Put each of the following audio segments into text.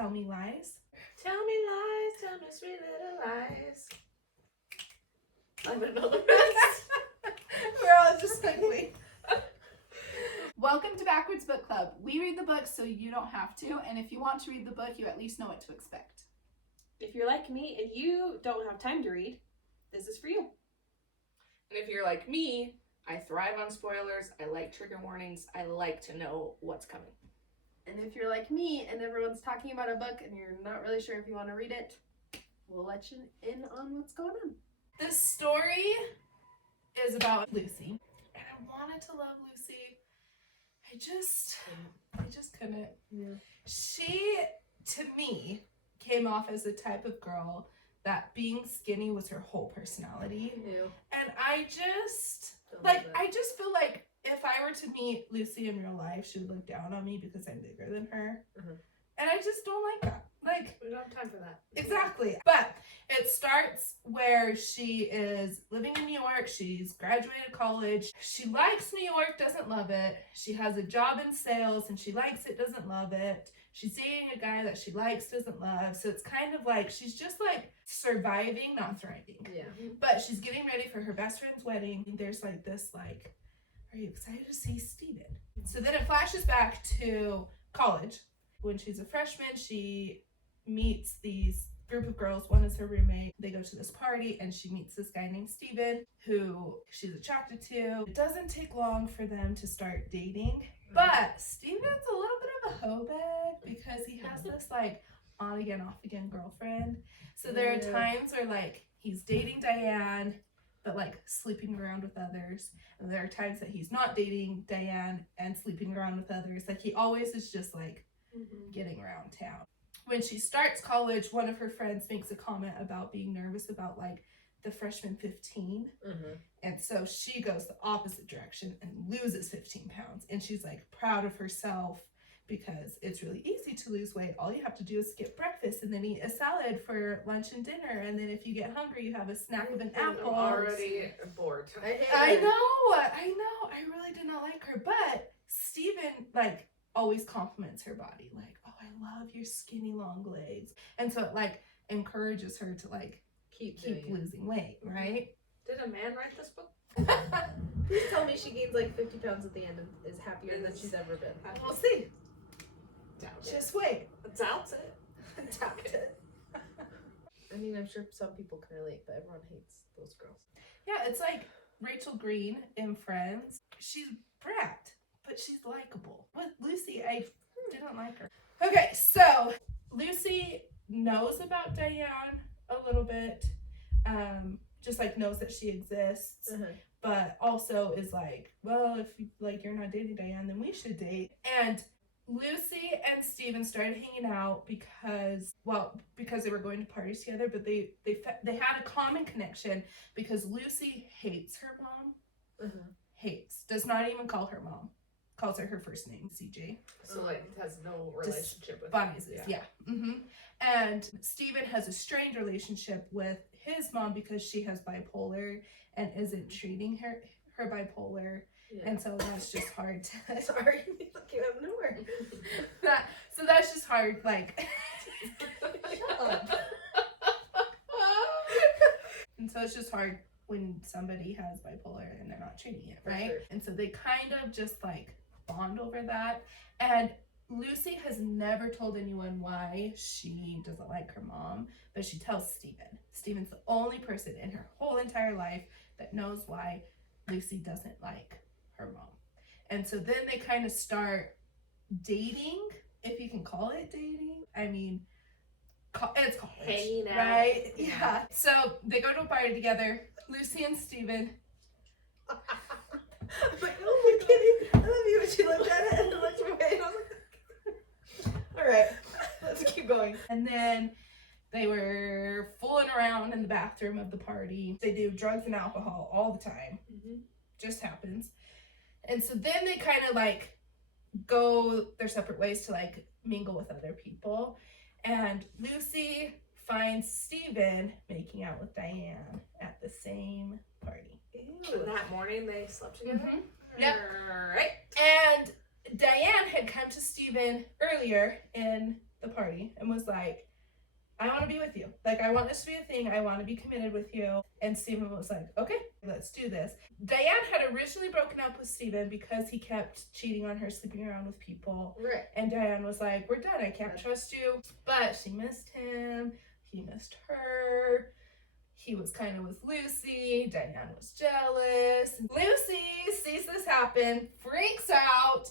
Tell Me Lies. Tell me lies, tell me sweet little lies. I don't know the rest. We're all just like, wait. Welcome to Backwards Book Club. We read the books so you don't have to, and if you want to read the book, you at least know what to expect. If you're like me and you don't have time to read, this is for you. And if you're like me, I thrive on spoilers, I like trigger warnings, I like to know what's coming. And if you're like me and everyone's talking about a book and you're not really sure if you want to read it, we'll let you in on what's going on. This story is about Lucy, and I wanted to love Lucy. I just couldn't. Yeah. She, to me, came off as the type of girl that being skinny was her whole personality. Ew. And I just Don't I just feel like if I were to meet Lucy in real life, she would look down on me because I'm bigger than her. Uh-huh. And I just don't like that. Like, We don't have time for that. exactly. But it starts where she is living in New York. She's graduated college. She likes New York, doesn't love it. She has a job in sales and she likes it, doesn't love it. She's dating a guy that she likes, doesn't love. So it's kind of like she's just like surviving, not thriving. Yeah. But she's getting ready for her best friend's wedding. There's like this like, are you excited to see Steven? So then it flashes back to college. When she's a freshman, she meets these group of girls. One is her roommate. They go to this party and she meets this guy named Steven who she's attracted to. It doesn't take long for them to start dating. But Steven's a little bit of a hoe bag because he has this like on again, off again girlfriend. So there are times where like he's dating Diane but like sleeping around with others. And there are times that he's not dating Diane and sleeping around with others. Like he always is just like getting around town. When she starts college, one of her friends makes a comment about being nervous about like the freshman 15. And so she goes the opposite direction and loses 15 pounds. And she's like proud of herself because it's really easy to lose weight. All you have to do is skip breakfast and then eat a salad for lunch and dinner. And then if you get hungry, you have a snack of an apple. I'm already bored. I know. I really did not like her. But Steven like always compliments her body. Like, oh, I love your skinny long legs. And so it like encourages her to like keep losing weight, right? Did a man write this book? Please tell me she gains like 50 pounds at the end and is happier than she's ever been. We'll see. Doubt it. Just wait. Doubt it. Doubt it. I mean, I'm sure some people can relate, but everyone hates those girls. Yeah, it's like Rachel Green in Friends. She's brat, but she's likable. With Lucy, I didn't like her. Okay, so Lucy knows about Diane a little bit. Just like knows that she exists. But also is like, well, if you're not dating Diane, then we should date. And Lucy and Steven started hanging out because they were going to parties together, but they had a common connection because Lucy hates her mom. Does not even call her mom. Calls her first name, CJ. So like has no relationship with Despises, yeah. And Steven has a strained relationship with his mom because she has bipolar and isn't treating her bipolar. And so that's just hard to Sorry, look you out of nowhere. So that's just hard, like Shut up. And so it's just hard when somebody has bipolar and they're not treating it, right? Sure. And so they kind of just like bond over that. And Lucy has never told anyone why she doesn't like her mom, but she tells Steven. Steven's the only person in her whole entire life that knows why Lucy doesn't like her mom. And so then they kind of start dating, if you can call it dating. I mean, it's college, hanging out, right? Yeah. So they go to a party together, Lucy and Steven. I'm like, oh, you're kidding. I love you. And she looked at it and looked away. And I was like, all right, let's keep going. And then they were fooling around in the bathroom of the party. They do drugs and alcohol all the time. Just happens. And so then they kind of like go their separate ways to like mingle with other people. And Lucy finds Steven making out with Diane at the same party. And that morning they slept together? Yep. Right. And Diane had come to Steven earlier in the party and was like, I want to be with you. Like, I want this to be a thing. I want to be committed with you. And Steven was like, okay, let's do this. Diane had originally broken up with Steven because he kept cheating on her, sleeping around with people. Right. And Diane was like, we're done. I can't trust you. But she missed him. He missed her. He was kind of with Lucy. Diane was jealous. Lucy sees this happen, freaks out,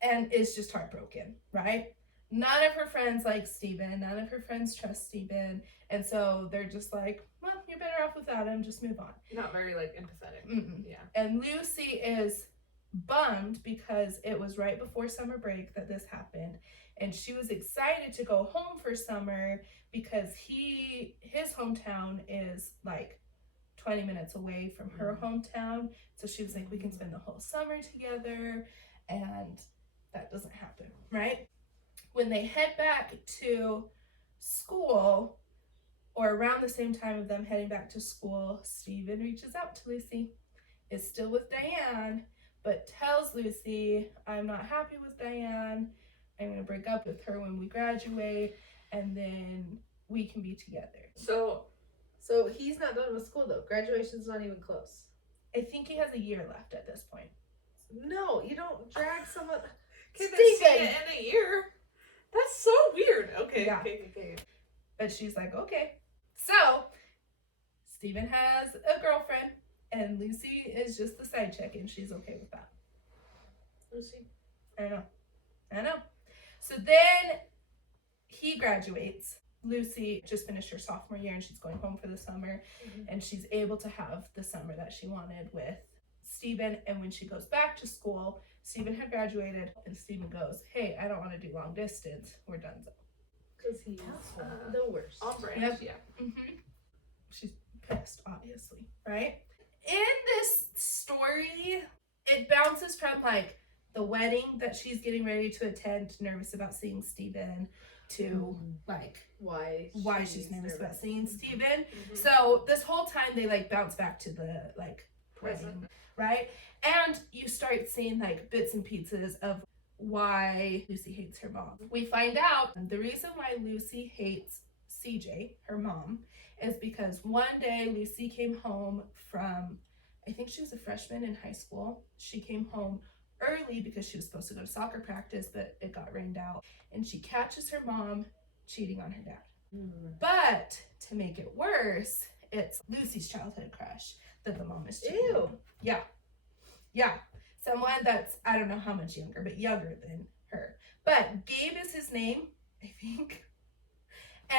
and is just heartbroken, right? None of her friends like Steven. None of her friends trust Steven. And so they're just like, well, you're better off without him. Just move on. Not very, like, empathetic. Mm-mm. Yeah. And Lucy is bummed because it was right before summer break that this happened. And she was excited to go home for summer because his hometown is like 20 minutes away from her hometown. So she was like, we can spend the whole summer together. And that doesn't happen, right? When they head back to school, or around the same time of them heading back to school, Steven reaches out to Lucy, is still with Diane, but tells Lucy, I'm not happy with Diane. I'm going to break up with her when we graduate, and then we can be together. So he's not done with school though. Graduation's not even close. I think he has a year left at this point. No, you don't drag someone. Can Steven! they see it in a year? That's so weird. Okay, Yeah. okay. But she's like, okay. So, Steven has a girlfriend, and Lucy is just the side chick, and she's okay with that. Lucy. I know. So then he graduates. Lucy just finished her sophomore year, and she's going home for the summer, and she's able to have the summer that she wanted with Steven. And when she goes back to school, Steven had graduated, and Steven goes, hey, I don't want to do long distance. We're done. Because he's the worst. On brand, Yep. yeah. She's pissed, obviously, right? In this story, it bounces from like the wedding that she's getting ready to attend, nervous about seeing Steven, to like Why she's nervous about seeing Steven. Mhm. So this whole time they like bounce back to the like Present. wedding, right? And you start seeing like bits and pieces of why Lucy hates her mom. We find out the reason why Lucy hates CJ, her mom, is because one day Lucy came home from, I think she was a freshman in high school. She came home early because she was supposed to go to soccer practice, but it got rained out. And she catches her mom cheating on her dad. But to make it worse, it's Lucy's childhood crush that the mom is cheating on. Ew. Yeah. Someone that's, I don't know how much younger, but younger than her. But Gabe is his name, I think.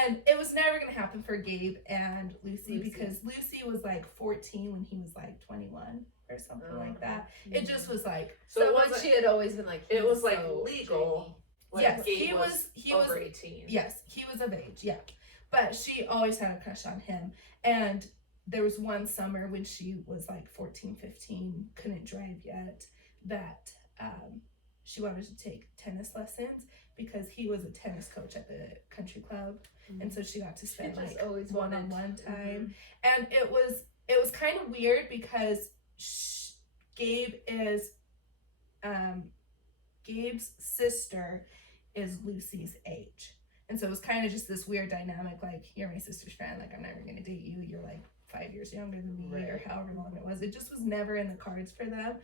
And it was never going to happen for Gabe and Lucy because Lucy was like 14 when he was like 21 or something like that. It just was like, So it once wasn't, she had always been like, it was he's like so legal. Like yes, Gabe he was over 18. Yes, he was of age, yeah. But she always had a crush on him. And there was one summer when she was like 14, 15, couldn't drive yet, that she wanted to take tennis lessons because he was a tennis coach at the country club. And so she got to spend She just like always one-on-one time. And it was kind of weird because Gabe's sister is Lucy's age. And so it was kind of just this weird dynamic, like, you're my sister's friend, like, I'm never going to date you, you're like 5 years younger than me, or however long it was. It just was never in the cards for them.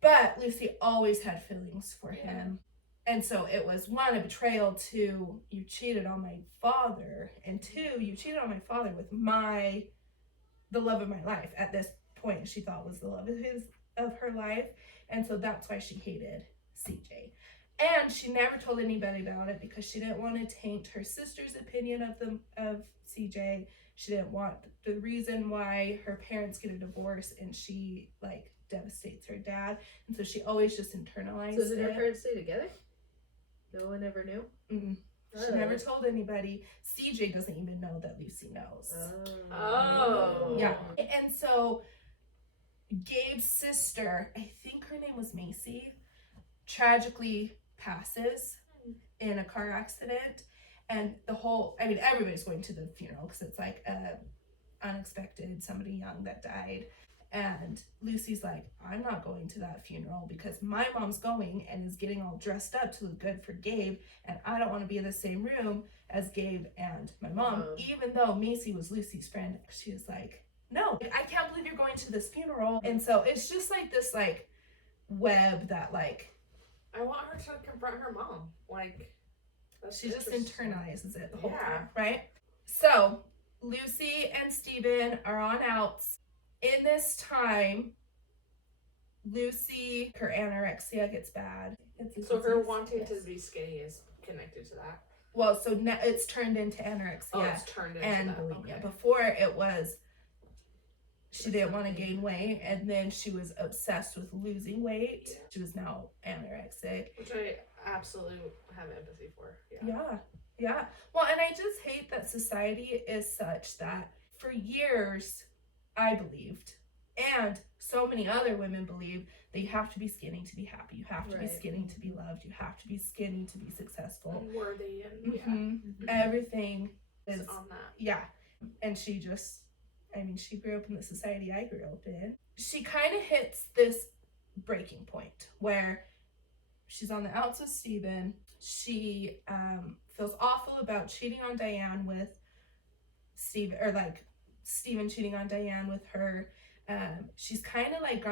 But Lucy always had feelings for him. And so it was, one, a betrayal, two, you cheated on my father, and two, you cheated on my father with the love of my life. At this point, she thought was the love of her life. And so that's why she hated CJ. And she never told anybody about it because she didn't want to taint her sister's opinion of CJ. She didn't want the reason why her parents get a divorce and she like devastates her dad. And so she always just internalized it. So did her parents stay together? No one ever knew? Mm-mm. She never told anybody. CJ doesn't even know that Lucy knows. Oh. Yeah. And so Gabe's sister, I think her name was Macy, tragically passes in a car accident. And everybody's going to the funeral because it's like unexpected, somebody young that died. And Lucy's like, I'm not going to that funeral because my mom's going and is getting all dressed up to look good for Gabe, and I don't want to be in the same room as Gabe and my mom, even though Macy was Lucy's friend. She was like, no, I can't believe you're going to this funeral. And so it's just like this like web that like I want her to confront her mom. Like, she just internalizes it the whole Yeah. time, right? So Lucy and Steven are on outs. In this time, Lucy, her anorexia gets bad. So her wanting to be skinny is connected to that. Well, so now it's turned into anorexia. Oh, it's turned into and that. bulimia. Okay. Before it was she didn't want to gain weight, and then she was obsessed with losing weight. Yeah. She was now anorexic. Which I absolutely have empathy for. Yeah. Yeah. Well, and I just hate that society is such that for years I believed, and so many other women believe, that you have to be skinny to be happy. You have to be skinny to be loved. You have to be skinny to be successful. And worthy and Everything is on that. Yeah. And she just, I mean, she grew up in the society I grew up in. She kind of hits this breaking point where she's on the outs with Steven. She feels awful about cheating on Diane with Steven, or like Steven cheating on Diane with her. She's kind of like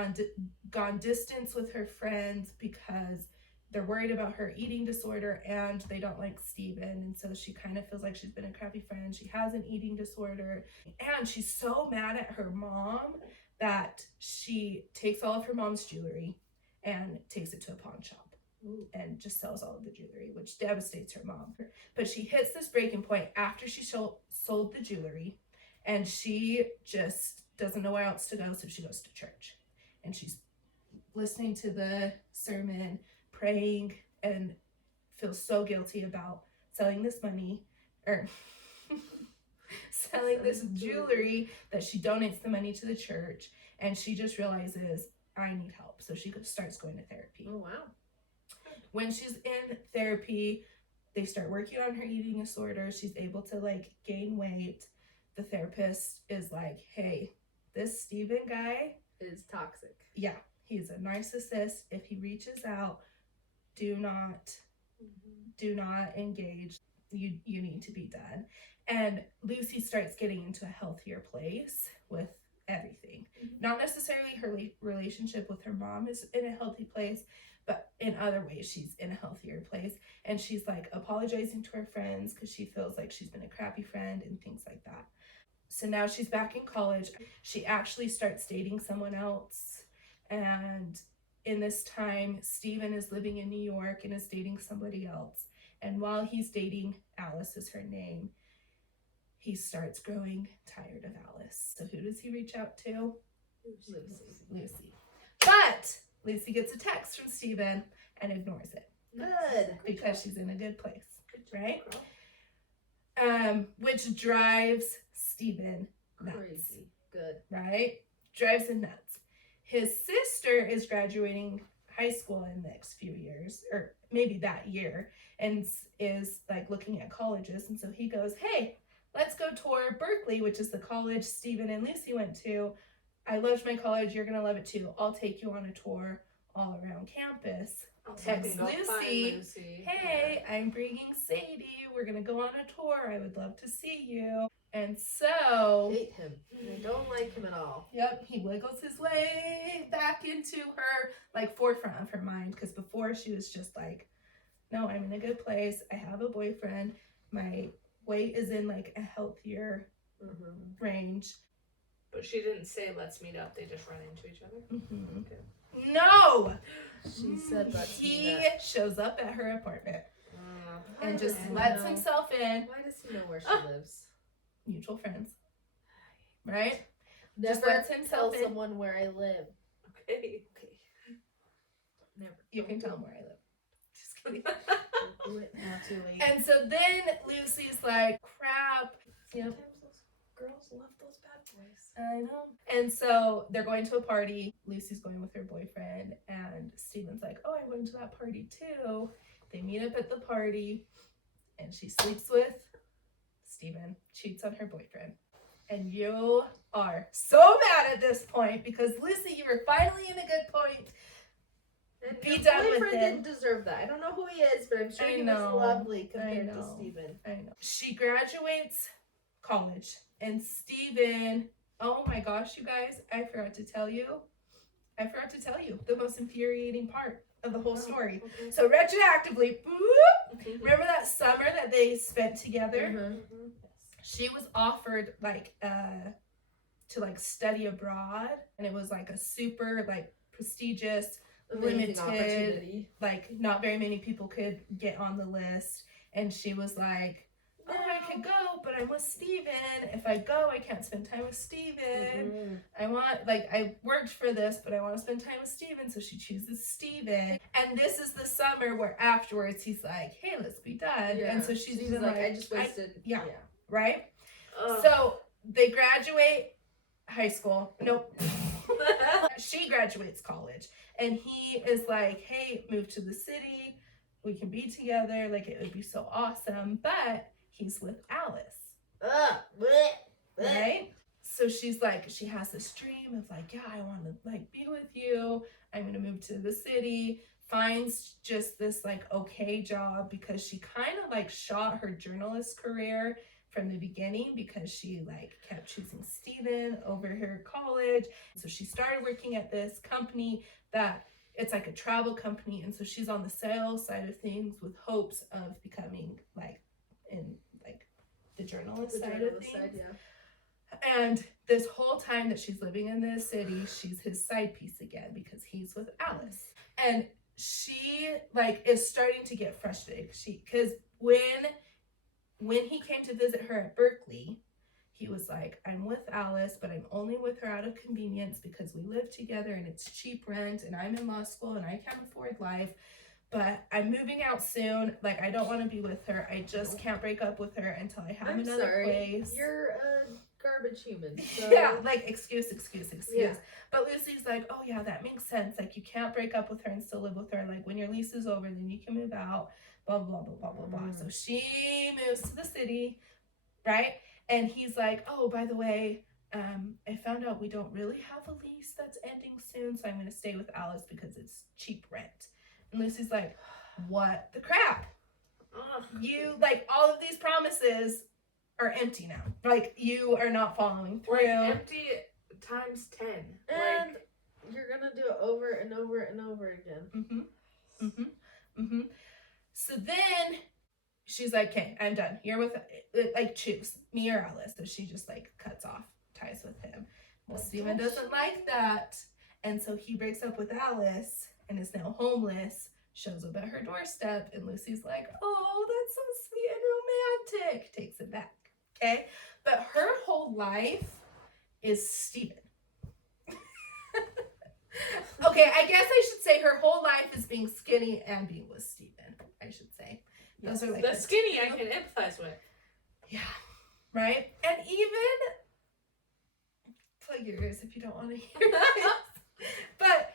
gone distance with her friends because they're worried about her eating disorder and they don't like Steven. And so she kind of feels like she's been a crappy friend. She has an eating disorder. And she's so mad at her mom that she takes all of her mom's jewelry and takes it to a pawn shop. And just sells all of the jewelry, which devastates her mom. But she hits this breaking point after she sold the jewelry, and she just doesn't know where else to go, so she goes to church. And she's listening to the sermon, praying, and feels so guilty about selling this money, or selling this jewelry, that she donates the money to the church. And she just realizes, I need help. So she starts going to therapy. Oh, wow. When she's in therapy, they start working on her eating disorder. She's able to like gain weight. The therapist is like, hey, this Steven guy Is toxic. Yeah, he's a narcissist. If he reaches out, do not engage. You need to be done. And Lucy starts getting into a healthier place with everything. Not necessarily her relationship with her mom is in a healthy place, but in other ways she's in a healthier place. And she's like apologizing to her friends because she feels like she's been a crappy friend and things like that. So now she's back in college. She actually starts dating someone else. And in this time, Steven is living in New York and is dating somebody else. And while he's dating, Alice is her name, he starts growing tired of Alice. So who does he reach out to? Lucy. But Lucy gets a text from Steven and ignores it. Good. Because she's in a good place, right? Which drives Steven nuts. Crazy. Good. Right? Drives him nuts. His sister is graduating high school in the next few years, or maybe that year, and is like looking at colleges. And so he goes, hey, let's go tour Berkeley, which is the college Steven and Lucy went to. I loved my college. You're going to love it too. I'll take you on a tour all around campus. Text Lucy, hey, I'm bringing Sadie. We're going to go on a tour. I would love to see you. And so, Hate him. I don't like him at all. yep, he wiggles his way back into her, like, forefront of her mind. Because before she was just like, no, I'm in a good place. I have a boyfriend. My weight is in, like, a healthier range. But she didn't say, let's meet up. They just run into each other. Okay. No! She said let's meet He up. shows up at her apartment and Why just does he lets know? himself in. Why does he know where she lives? Mutual friends. Right? Never lets himself tell in. someone where I live. Okay. Never. You can tell him where I live. Just kidding. Don't do it now, too late. And so then Lucy's like, crap. Yep. Sometimes those girls love those bad boys. I know. And so they're going to a party. Lucy's going with her boyfriend. And Steven's like, oh, I'm going to that party too. They meet up at the party. And she sleeps with Steven. Cheats on her boyfriend. And you are so mad at this point because Lucy, you were finally in a good point. And Be your done with boyfriend him. didn't deserve that. I don't know who he is, but I'm sure he was lovely compared to Steven. I know. She graduates college, and Steven, oh my gosh, you guys, I forgot to tell you the most infuriating part of the whole story. Okay. So retroactively, boop, remember that summer that they spent together? Mm-hmm. She was offered to study abroad, and it was like a super prestigious, limited, opportunity. Not very many people could get on the list. And she was like, oh, I could go, but I'm with Steven. If I go, I can't spend time with Steven. I want, I worked for this, but I want to spend time with Steven. So she chooses Steven. And this is the summer where afterwards he's like, hey, let's be done. Yeah. And so she's even like, I just wasted. yeah. Right? Ugh. So they graduate high school. Nope. She graduates college. And he is like, hey, move to the city. We can be together. It would be so awesome. But he's with Alice. Right? So she's like, she has this dream of yeah, I want to be with you. I'm going to move to the city. Finds just this okay job because she kind of shot her journalist career from the beginning because she kept choosing Steven over her college. So she started working at this company that it's a travel company, and so she's on the sales side of things with hopes of becoming in the journalist side of things. Yeah. And this whole time that she's living in this city, she's his side piece again because he's with Alice. And she is starting to get frustrated. Because when he came to visit her at Berkeley, he was like, I'm with Alice, but I'm only with her out of convenience because we live together and it's cheap rent and I'm in law school and I can't afford life. But I'm moving out soon. I don't want to be with her. I just can't break up with her until I have another place. You're a garbage human. So. Yeah, excuse. Yeah. But Lucy's like, oh yeah, that makes sense. You can't break up with her and still live with her. When your lease is over, then you can move out. Blah, blah, blah, blah, blah, blah. So she moves to the city, right? And he's like, oh, by the way, I found out we don't really have a lease that's ending soon, so I'm going to stay with Alice because it's cheap rent. And Lucy's like, what the crap? You, all of these promises are empty now. You are not following through. Empty times 10. And you're going to do it over and over and over again. So then she's like, okay, I'm done. You're with, choose me or Alice. So she just cuts off ties with him. Well, Steven doesn't like that. And so he breaks up with Alice and is now homeless, shows up at her doorstep. And Lucy's like, oh, that's so sweet and romantic. Takes it back. Okay. But her whole life is Steven. Okay, I guess I should say her whole life is being skinny and being with Steven, I should say. Those are the skinny I can empathize with. Yeah. Right? And even plug your ears if you don't want to hear this. But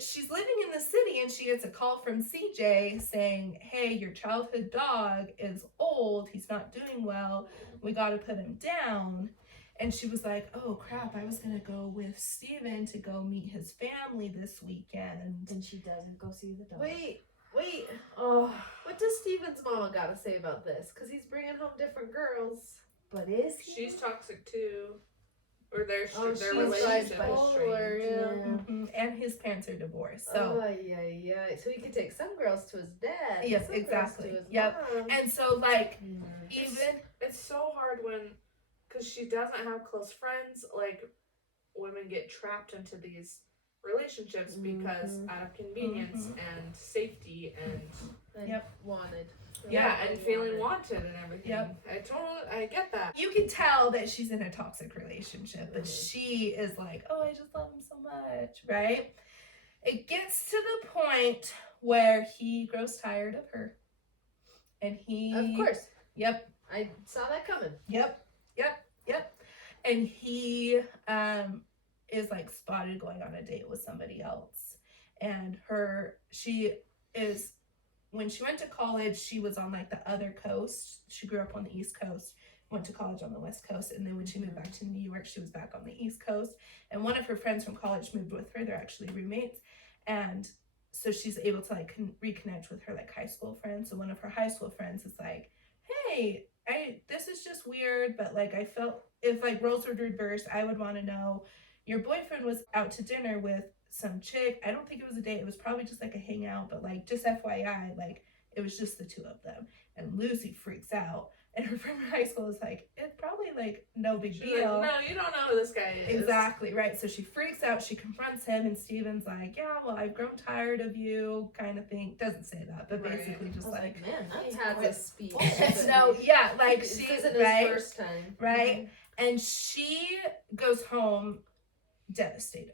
she's living in the city and she gets a call from CJ saying, hey, your childhood dog is old, he's not doing well, we gotta put him down. And she was like, oh crap, I was gonna go with Steven to go meet his family this weekend. And she doesn't go see the dog. Wait. Oh, What does Steven's mama got to say about this? Because he's bringing home different girls. But is he? she's toxic too. Or their she's relationship bipolar, is yeah. Mm-hmm. And his parents are divorced. So yeah. So he could take some girls to his dad. Yes, some exactly. Girls to his Yep. mom. and so even It's so hard because she doesn't have close friends. Women get trapped into these relationships because out of convenience and safety and wanted. and feeling wanted and everything. Yep. I get that. you can tell that she's in a toxic relationship, but she is like, oh, I just love him so much, right? It gets to the point where he grows tired of her. And Of course. Yep. I saw that coming. Yep. And he is spotted going on a date with somebody else. And when she went to college, she was on the other coast. She grew up on the East Coast. went to college on the West Coast, and then when she moved back to New York, she was back on the East Coast. And one of her friends from college moved with her. They're actually roommates, and so she's able to like reconnect with her like high school friends. So one of her high school friends is like, hey, this is just weird, but like I felt if like roles were reversed, I would want to know your boyfriend was out to dinner with some chick. I don't think it was a date. It was probably just like a hangout, but like just FYI, like it was just the two of them. And Lucy freaks out. And her friend from high school is like, it's probably like no big deal. Like, no, you don't know who this guy is. Exactly, right. So she freaks out, she confronts him, and Steven's like, yeah, well, I've grown tired of you, kind of thing. Doesn't say that, but Right. basically just like, man, He that's has quite a speech. no, yeah, like This she, isn't his right, first time. right. And she goes home devastated,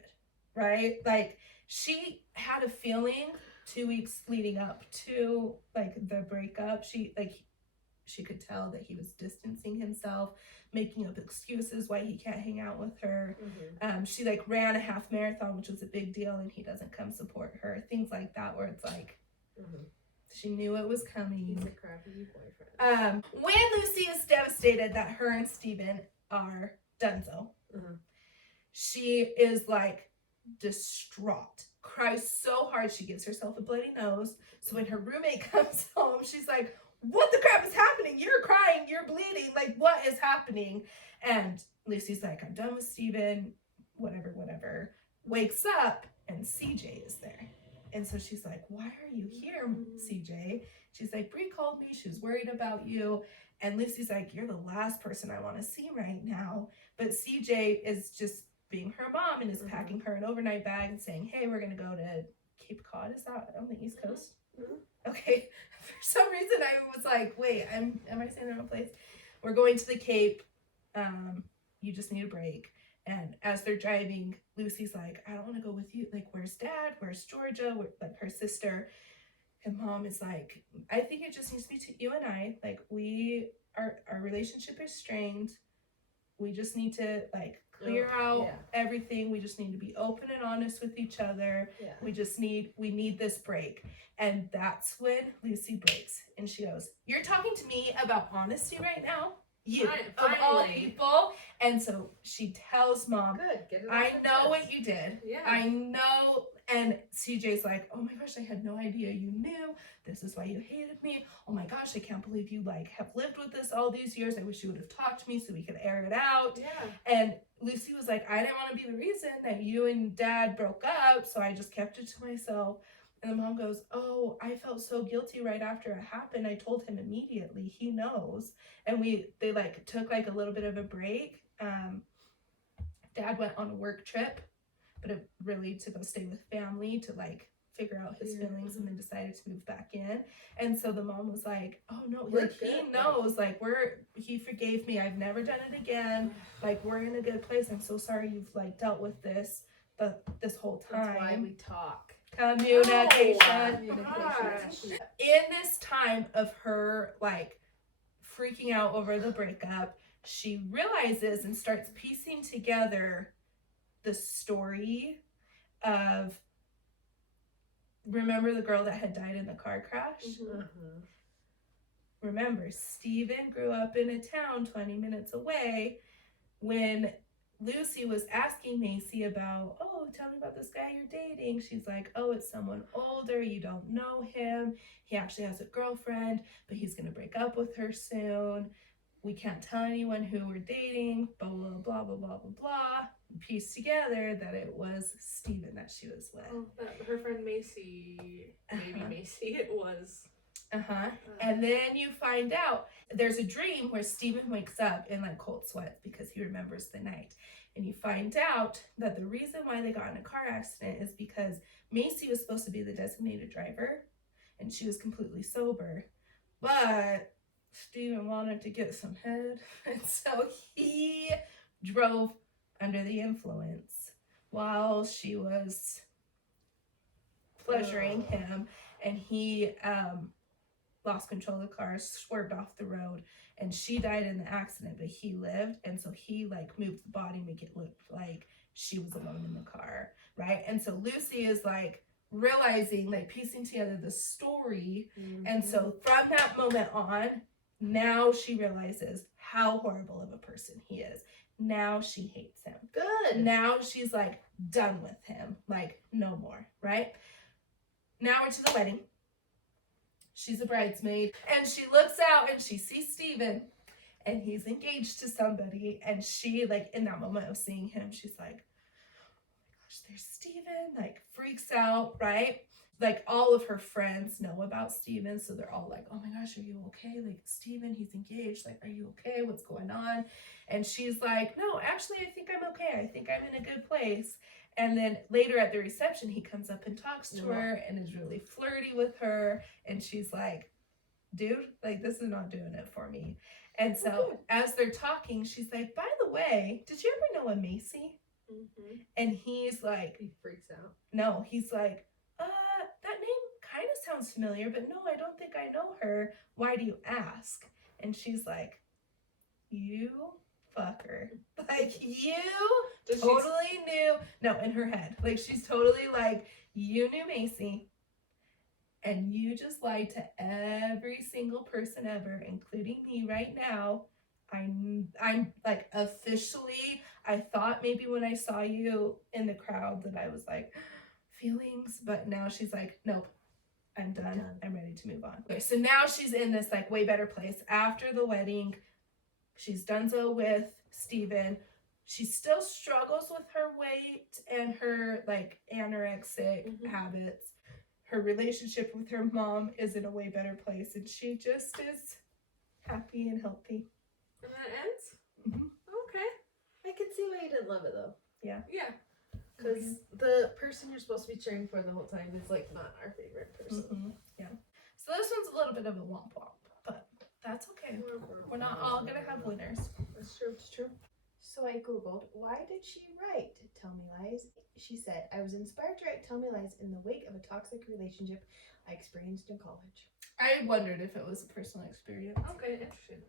right? Like she had a feeling 2 weeks leading up to like the breakup. She could tell that he was distancing himself, making up excuses why he can't hang out with her. She like ran a half marathon, which was a big deal, and he doesn't come support her. Things like that, where it's like she knew it was coming. He's a crappy boyfriend. When Lucy is devastated that her and Steven are donezo, she is like distraught, cries so hard she gives herself a bloody nose. So when her roommate comes home, she's like, what the crap is happening? You're crying, you're bleeding, like what is happening? And Lucy's like, I'm done with Steven, whatever. Wakes up and CJ is there. And so she's like, why are you here, CJ? She's like, Bree called me, she was worried about you. And Lucy's like, you're the last person I want to see right now. But CJ is just being her mom and is packing her an overnight bag and saying, hey, we're gonna go to Cape Cod. Is that on the East Coast? Okay. For some reason I was like, wait, am I saying the wrong place? We're going to the Cape. You just need a break. And as they're driving, Lucy's like, I don't want to go with you. Like, where's Dad? Where's Georgia? Like her sister. And Mom is like, I think it just needs to be you and I. Like our relationship is strained. We just need to like clear out everything. We just need to be open and honest with each other. Yeah. We need this break. And that's when Lucy breaks. And she goes, you're talking to me about honesty right now? You, of all people. And so she tells Mom, Good. Get it I off your know chest. what you did. Yeah. I know. And CJ's like, oh my gosh, I had no idea you knew. This is why you hated me. Oh my gosh, I can't believe you like have lived with this all these years. I wish you would have talked to me so we could air it out. Yeah. And Lucy was like, I didn't want to be the reason that you and Dad broke up, so I just kept it to myself. And the mom goes, oh, I felt so guilty right after it happened. I told him immediately. He knows. And they like took like a little bit of a break. Dad went on a work trip, but it really to go stay with family to like figure out his feelings, and then decided to move back in. And so the mom was like, oh no, like he knows, like he forgave me. I've never done it again. Like we're in a good place. I'm so sorry you've like dealt with this this whole time. That's why we talk. Communication. Gosh. In this time of her like freaking out over the breakup, she realizes and starts piecing together the story of, remember the girl that had died in the car crash? Remember, Steven grew up in a town 20 minutes away. When Lucy was asking Macy about, oh, tell me about this guy you're dating, she's like, oh, it's someone older, you don't know him, he actually has a girlfriend, but he's gonna break up with her soon, we can't tell anyone who we're dating, blah blah blah blah blah blah blah. Pieced together that it was Steven that she was with. Oh, her friend Macy, maybe Macy it was. And then you find out there's a dream where Steven wakes up in like cold sweats because he remembers the night. And you find out that the reason why they got in a car accident is because Macy was supposed to be the designated driver and she was completely sober. But Steven wanted to get some head, and so he drove under the influence while she was pleasuring him, and he lost control of the car, swerved off the road, and she died in the accident, but he lived. And so he like moved the body, make it look like she was alone in the car, right? And so Lucy is like realizing, like piecing together the story. And so from that moment on, now she realizes how horrible of a person he is. Now she hates him. Good. Now she's like done with him. Like, no more, right? Now we're to the wedding. She's a bridesmaid. And she looks out and she sees Steven. And he's engaged to somebody. And she, like, in that moment of seeing him, she's like, oh my gosh, there's Steven. Like, freaks out, right? Like, all of her friends know about Steven. So they're all like, oh my gosh, are you okay? Like, Steven, he's engaged. Like, are you okay? What's going on? And she's like, no, actually, I think I'm okay. I think I'm in a good place. And then later at the reception, he comes up and talks to her and is really flirty with her. And she's like, dude, like, this is not doing it for me. And so as they're talking, she's like, by the way, did you ever know a Macy? Mm-hmm. And he's like, He freaks out. no, he's like, that name kind of sounds familiar, but no, I don't think I know her. Why do you ask? And she's like, you fucker. Like, you totally knew. No, in her head. Like, she's totally like, you knew Macy. And you just lied to every single person ever, including me right now. I'm like, officially, I thought maybe when I saw you in the crowd that I was like, feelings, but now she's like, nope, I'm done. I'm ready to move on. Okay, so now she's in this like way better place. After the wedding, she's donezo with Steven. She still struggles with her weight and her like anorexic habits. Her relationship with her mom is in a way better place, and she just is happy and healthy. And that ends? Mm-hmm. Okay. I can see why you didn't love it though. Yeah. Because the person you're supposed to be cheering for the whole time is like not our favorite person. Mm-hmm. Yeah. So this one's a little bit of a womp womp, but that's okay. We're not all gonna have winners. That's true. It's true. So I googled, why did she write Tell Me Lies? She said, I was inspired to write Tell Me Lies in the wake of a toxic relationship I experienced in college. I wondered if it was a personal experience. Okay, interesting.